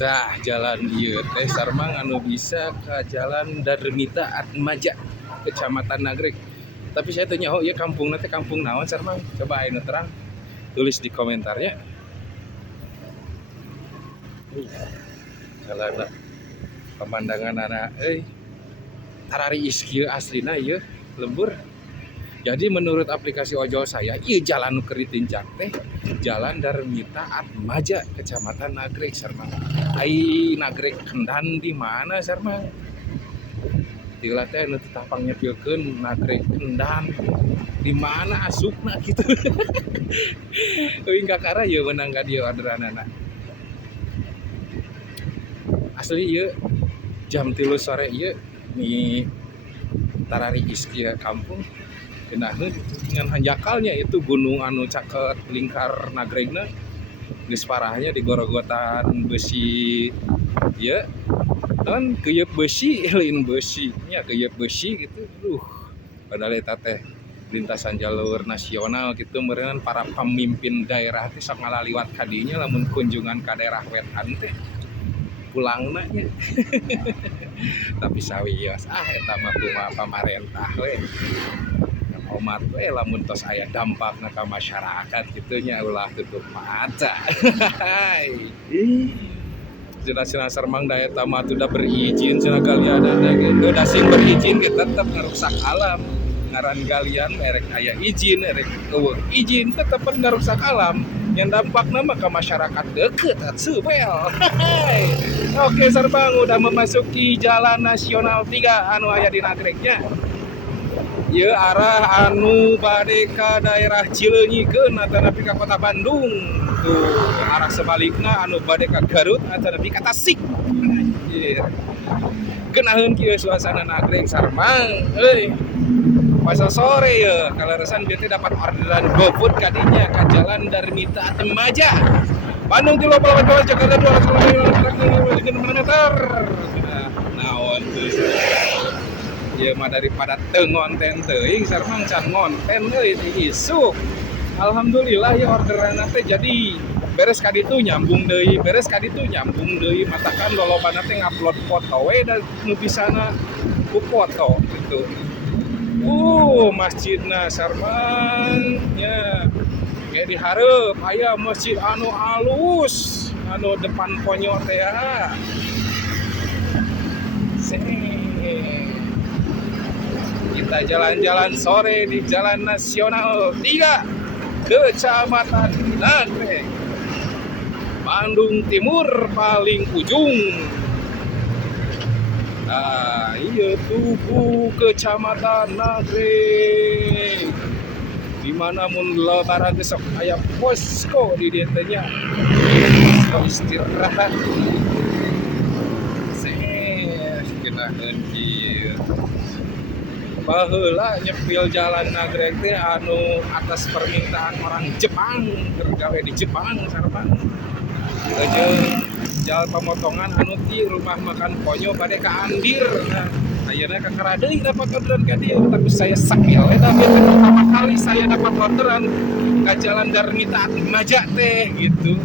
Tah jalan ieu teh sareng anu bisa ka Jalan Darmita Atmaja, Kecamatan Nagreg. Tapi saya tanya, oh iya kampungna teh kampung naon sareng? Coba anu terang tulis di komentarnya. Jalan pemandangan anak tararis kieu aslina ieu lembur. Jadi menurut aplikasi ojol saya, ieu jalan nu keur ditincak teh Jalan Darmita Atmaja, Kecamatan Nagreg sareng. Ai Nagreg Kendan di mana sareng? Diulah teh anu tapang nyepilkeun Nagreg Kendan. Di mana asupna gitu. Teuing kakara ieu meunang ka dieu orderanana. Asli ieu jam 3 sore ieu di tarariis kieu kampung. Genaheun dengan hanjakalnya itu gunung anu caket lingkar Nagregna geus parahnya digorogotan besi ieu kan keuyeub besi lain besi nya keuyeub besi gitu. Padahal eta teh lintasan jalur nasional gitu meureun para pemimpin daerah teh sok ngalaliwat ka dinya lamun kunjungan ka daerah wetan teh pulangna nya. Tapi sawios eta mah kumaha pamarentah we. Omat we lamun tos aya dampakna ka masyarakat kitu nya ulah tutup mata. Cenah sareng da eta mah udah berizin cenah galian udah sing berizin ge tetep ngarusak alam. Ngaran galian erek aya izin, erek eueuh izin tetep ngarusak alam. Yang dampakna mah ka masyarakat deukeut seubeul. Oke Sarbang udah memasuki Jalan Nasional 3 anu aya di Nagregnya. Ieu arah anu bade ka daerah Cileunyi atau nepi ka kota Bandung. Tuh arah sebalikna anu bade ka Garut atau nepi ka Tasik. Anjir. Geunaheun kieu suasana Nagreg sareng euy. Masa sore ya kalaresan bieu teh dapat orderan GoFood ka dinya ka Jalan Darmita Atmaja. Bandung 38 Jakarta 200 km. Naon tuh. Ya mah daripada teu ngonten teuing sareng can ngonten euy di isu. Alhamdulillah ya orderanna teh jadi beres ka ditu nyambung deui, beres ka ditu nyambung deui. Matakan lolobana teh ngupload foto we da nu bisana ku foto gitu. Masjidna sareng nya. Ge dihareup aya masjid anu alus, anu depan ponyo teh ya. Kita jalan-jalan sore di Jalan Nasional 3 Kecamatan Nagreg, Bandung Timur paling ujung. Nah, iya tubuh Kecamatan Nagreg. Di mana mun lebaran besok aya posko di dieu teh nya. Posko istirahat. Kita kieu. Baheula nyepil Jalan Nagreg teh anu atas permintaan orang Jepang, kergawe di Jepang sareng. Jeung jalan pemotongan anu ti rumah makan ponyo bade ka Andir. Nah, ayeuna kakara deui dapat orderan ka dieu, tapi saya sakil eta pertama kali saya dapat orderan ka Jalan Darmita Atmaja teh gitu.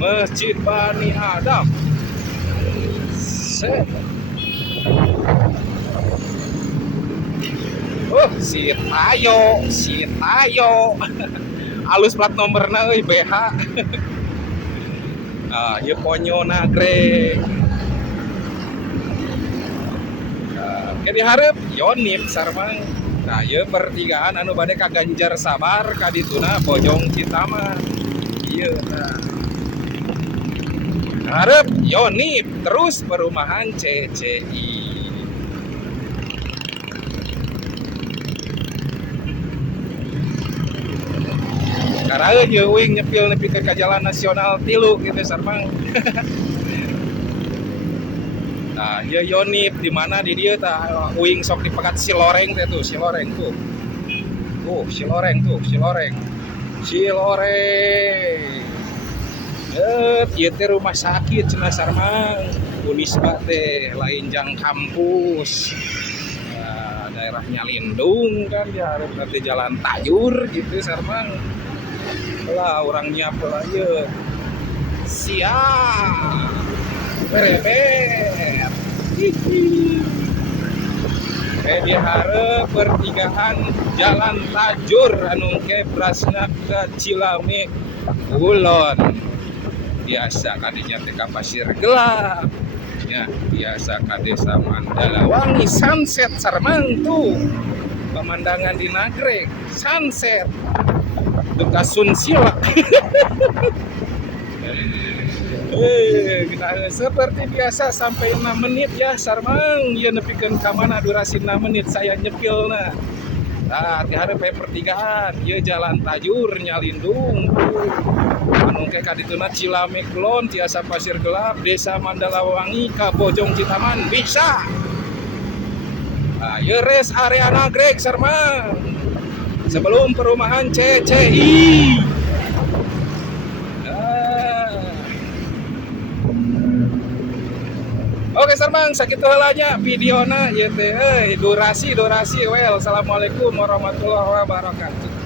Masjid Bani Adam. Si Tayo. Alus plat nomorna euy BH. Ieu ponyo Nagreg. Ke dihareup Yonip sareng. Nah, ieu pertigaan anu bade ka Ganjar Sabar ka dituna Bojong Citama. Ieu tah. Harap Yonip terus perumahan CCI. Karena jeuing nyepil nepi ke Jalan Nasional 3 gitu sareng. Nah, ieu Yonip di mana di dieu tah uing sok dipegat Siloreng teh tuh, Siloreng tuh. Siloreng. Ieu teh rumah sakit cenah sareng. Unisba teh lain jang kampus. Daerahnya lindung kan ya harus nanti jalan tayur gitu sareng. lah orangnya pula ya. Siap. Berebet. Di hareup pertigaan Jalan Tajur anu kebrasna ke Cilamek Kulon. Biasa kadinya teh ka Pasir Gelap. Ya, biasa ka Desa Mandalawangi sunset sareng tuh. Pemandangan di Nagreg sunset. Duka Sun Silak. Seperti biasa sampai 6 menit ya sarmang ya nepikeun ka mana durasi 6 menit saya nyepilna. Nah, di hareup pertigaan ya Jalan Tajur Nyalindung. Anu ke kadituna Cilamek Kulon tiasa Pasir Gelap Desa Mandalawangi ka Bojong Citaman bisa. Nah, ya res area Nagreg sarmang. Sebelum perumahan CCI. Oke sarmang sakitu heulanya videona ieu teh durasi well. Assalamualaikum warahmatullahi wabarakatuh.